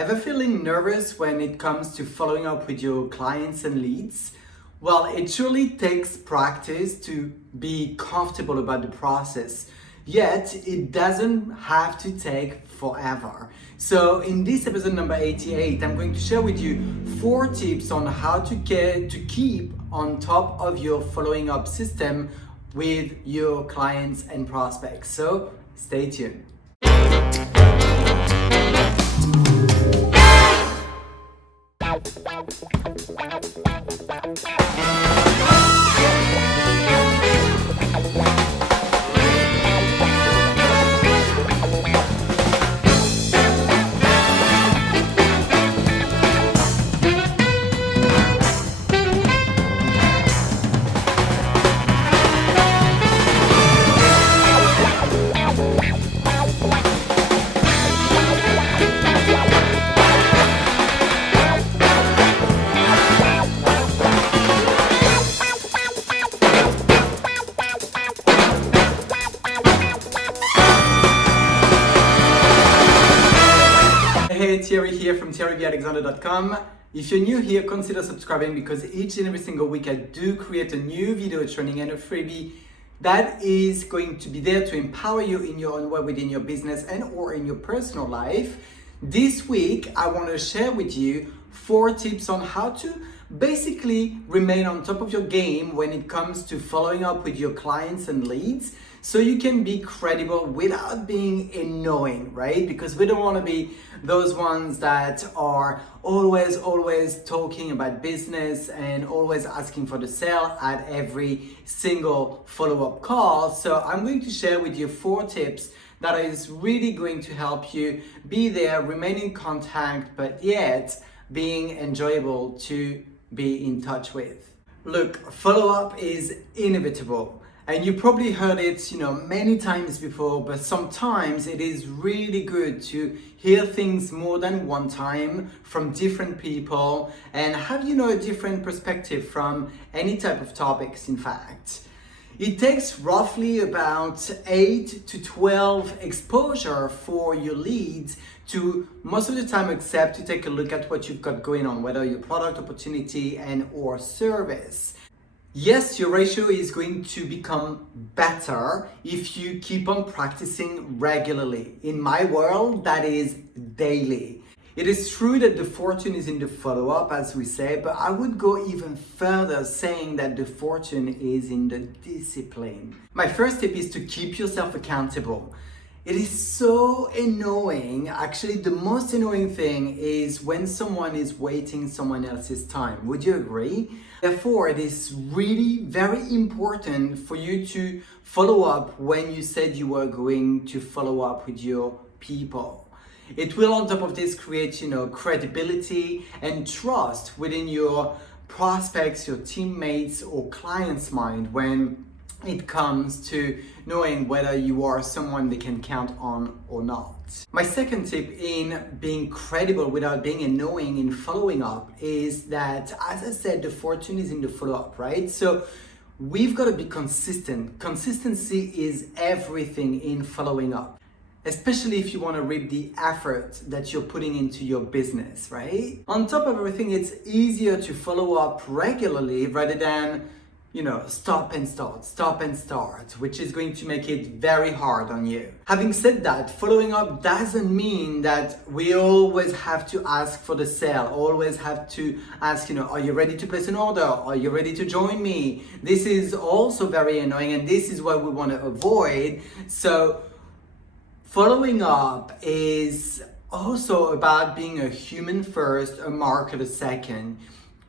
Ever feeling nervous when it comes to following up with your clients and leads? Well, it surely takes practice to be comfortable about the process, yet it doesn't have to take forever. So in this episode number 88, I'm going to share with you 4 tips on how to keep on top of your following up system with your clients and prospects. So stay tuned. Hey, Thierry here from thierryalexander.com. If you're new here, consider subscribing because each and every single week I do create a new video training and a freebie that is going to be there to empower you in your own way within your business and or in your personal life. This week, I want to share with you 4 tips on how to basically remain on top of your game when it comes to following up with your clients and leads, so you can be credible without being annoying, right? Because we don't want to be those ones that are always talking about business and always asking for the sale at every single follow-up call. So I'm going to share with you 4 tips that is really going to help you be there, remain in contact, but yet being enjoyable to be in touch with. Look, follow-up is inevitable. And you probably heard it, many times before, but sometimes it is really good to hear things more than one time from different people and have, a different perspective from any type of topics, in fact. It takes roughly about 8 to 12 exposure for your leads to most of the time accept to take a look at what you've got going on, whether your product, opportunity, and or service. Yes, your ratio is going to become better if you keep on practicing regularly. In my world, that is daily. It is true that the fortune is in the follow-up, as we say, but I would go even further saying that the fortune is in the discipline. My first tip is to keep yourself accountable. It is so annoying. Actually, the most annoying thing is when someone is waiting someone else's time. Would you agree? Therefore, it is really very important for you to follow up when you said you were going to follow up with your people. It will, on top of this, create, credibility and trust within your prospects, your teammates, or clients' mind when it comes to knowing whether you are someone they can count on or not. My second tip in being credible without being annoying in following up is that, as I said, the fortune is in the follow-up, right? So we've got to be consistent. Consistency is everything in following up, especially if you want to reap the effort that you're putting into your business, right? On top of everything, it's easier to follow up regularly rather than stop and start, which is going to make it very hard on you. Having said that, following up doesn't mean that we always have to ask for the sale, always have to ask, are you ready to place an order? Are you ready to join me? This is also very annoying, and this is what we want to avoid. So following up is also about being a human first, a marketer second.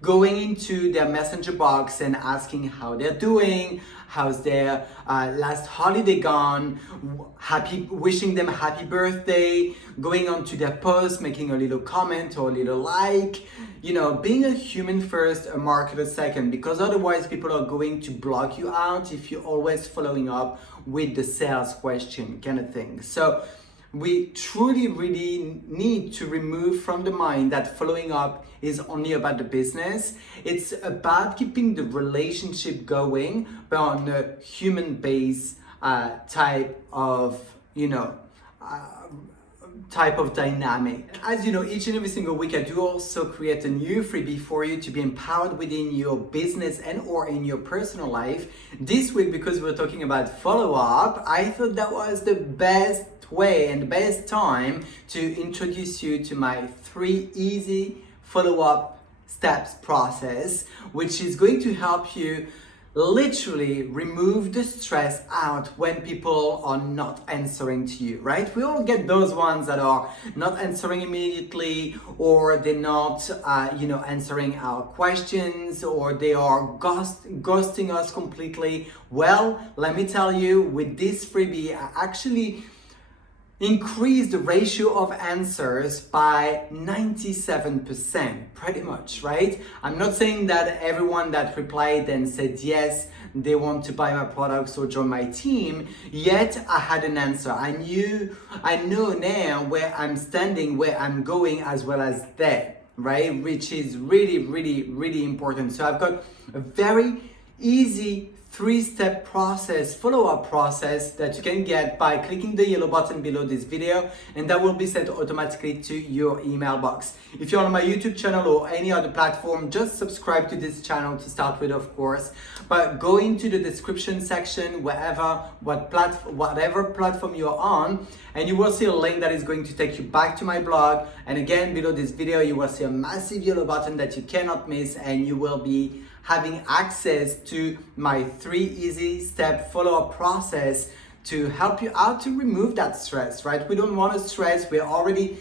Going into their messenger box and asking how they're doing, how's their last holiday gone, wishing them a happy birthday, going on to their post, making a little comment or a little like, being a human first, a marketer second, because otherwise people are going to block you out if you're always following up with the sales question kind of thing. So we truly really need to remove from the mind that following up is only about the business. It's about keeping the relationship going, but on a human base type of type of dynamic. As you know, each and every single week I do also create a new freebie for you to be empowered within your business and or in your personal life. This week, because we're talking about follow-up, I thought that was the best way and the best time to introduce you to my 3 easy follow-up steps process, which is going to help you literally remove the stress out when people are not answering to you, right? We all get those ones that are not answering immediately, or they're not answering our questions, or they are ghosting us completely. Well, let me tell you, with this freebie, I actually increase the ratio of answers by 97%, pretty much, right? I'm not saying that everyone that replied and said yes, they want to buy my products or join my team, yet I had an answer. I know now where I'm standing, where I'm going, as well as they, right? Which is really, really, really important. So I've got a very easy 3-step process, follow-up process that you can get by clicking the yellow button below this video, and that will be sent automatically to your email box. If you're on my YouTube channel or any other platform, just subscribe to this channel to start with, of course, but go into the description section, whatever platform you're on, and you will see a link that is going to take you back to my blog. And again, below this video, you will see a massive yellow button that you cannot miss, and you will be having access to my 3 easy step follow-up process to help you out to remove that stress, right? We don't want to stress. We're already,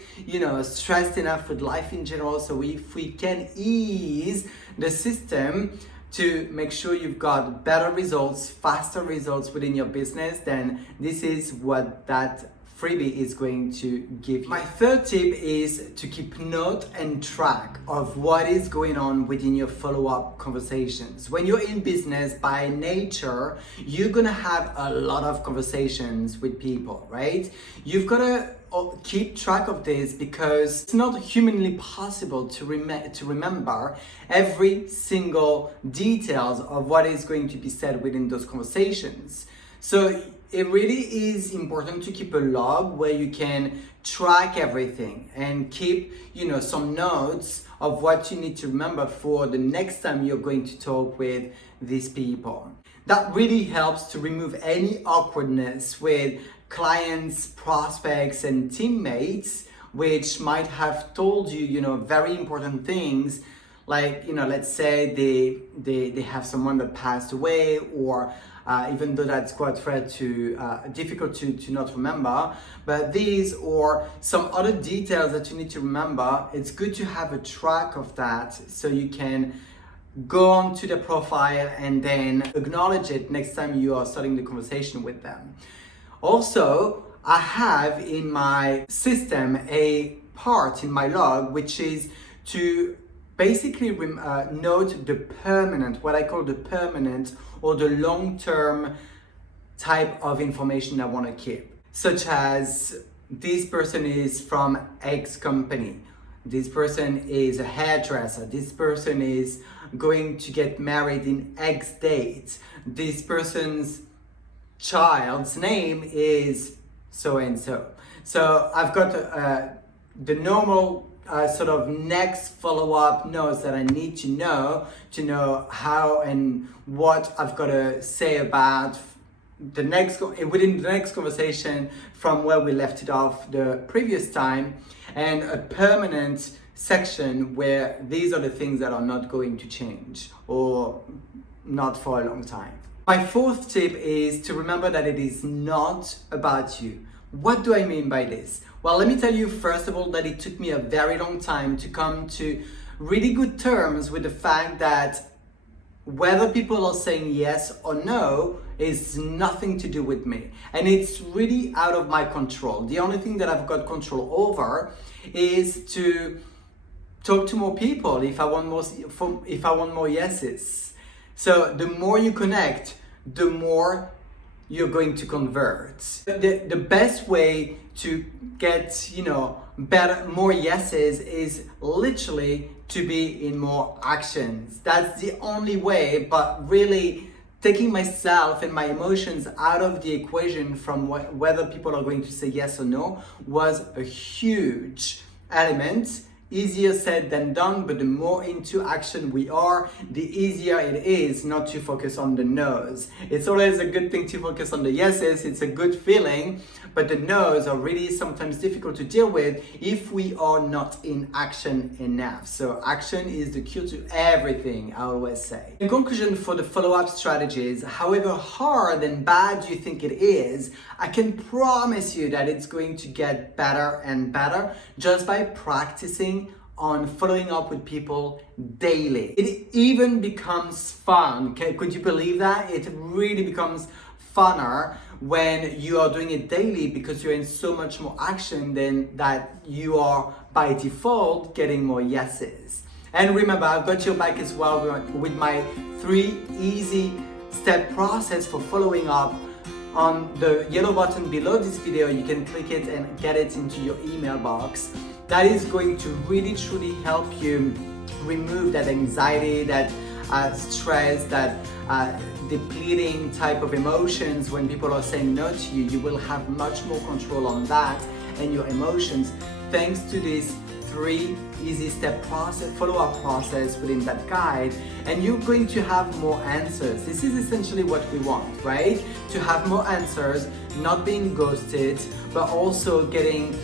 stressed enough with life in general. So if we can ease the system to make sure you've got better results, faster results within your business, then this is what that freebie is going to give you. My 3rd tip is to keep note and track of what is going on within your follow-up conversations. When you're in business, by nature, you're gonna have a lot of conversations with people, right? You've gotta keep track of this because it's not humanly possible to remember every single details of what is going to be said within those conversations. So it really is important to keep a log where you can track everything and keep, some notes of what you need to remember for the next time you're going to talk with these people. That really helps to remove any awkwardness with clients, prospects, and teammates, which might have told you, very important things. Like, let's say they have someone that passed away, or even though that's quite difficult to not remember, but these or some other details that you need to remember, it's good to have a track of that so you can go on to the profile and then acknowledge it next time you are starting the conversation with them. Also, I have in my system a part in my log which is to basically note the permanent, what I call the permanent or the long-term type of information I want to keep. Such as, this person is from X company, this person is a hairdresser, this person is going to get married in X date, this person's child's name is so and so. So I've got the normal sort of next follow-up notes that I need to know how and what I've got to say about within the next conversation from where we left it off the previous time, and a permanent section where these are the things that are not going to change or not for a long time. My 4th tip is to remember that it is not about you. What do I mean by this? Well, let me tell you first of all that it took me a very long time to come to really good terms with the fact that whether people are saying yes or no is nothing to do with me, and it's really out of my control. The only thing that I've got control over is to talk to more people if I want more yeses. So the more you connect, the more you're going to convert. The best way to get, more yeses is literally to be in more actions. That's the only way, but really taking myself and my emotions out of the equation from whether people are going to say yes or no was a huge element. Easier said than done, but the more into action we are, the easier it is not to focus on the no's. It's always a good thing to focus on the yeses, it's a good feeling, but the no's are really sometimes difficult to deal with if we are not in action enough. So action is the cure to everything, I always say. In conclusion, for the follow-up strategies, however hard and bad you think it is, I can promise you that it's going to get better and better just by practicing on following up with people daily. It even becomes fun. Could you believe that? It really becomes funner when you are doing it daily because you're in so much more action than that you are by default getting more yeses. And remember, I've got your back as well with my 3 easy step process for following up. On the yellow button below this video, you can click it and get it into your email box. That is going to really truly help you remove that anxiety, that stress, that depleting type of emotions when people are saying no to you. You will have much more control on that and your emotions thanks to this 3 easy step process, follow-up process within that guide, and you're going to have more answers. This is essentially what we want, right? To have more answers, not being ghosted, but also getting,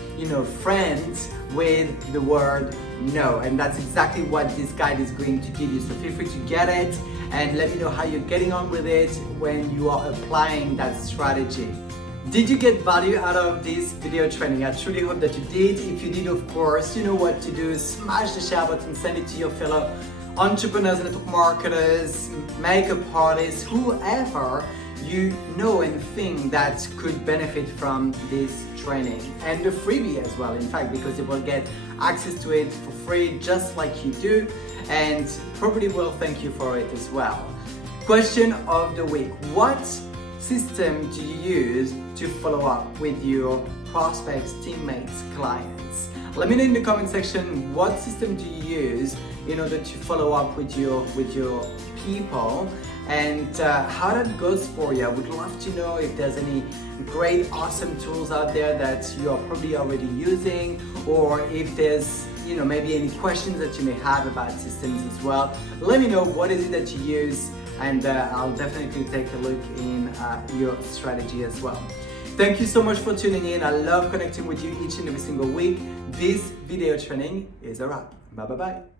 friends with the word no. And that's exactly what this guide is going to give you. So feel free to get it and let me know how you're getting on with it when you are applying that strategy. Did you get value out of this video training? I truly hope that you did. If you did, of course, you know what to do. Smash the share button, send it to your fellow entrepreneurs, network marketers, makeup artists, whoever you know and think that could benefit from this training. And the freebie as well, in fact, because they will get access to it for free just like you do, and probably will thank you for it as well. Question of the week. What system do you use to follow up with your prospects, teammates, clients? Let me know in the comment section, what system do you use in order to follow up with your people, and how that goes for you. I would love to know if there's any great, awesome tools out there that you are probably already using, or if there's maybe any questions that you may have about systems as well. Let me know what is it that you use, and I'll definitely take a look in your strategy as well. Thank you so much for tuning in. I love connecting with you each and every single week. This video training is a wrap. Bye bye bye.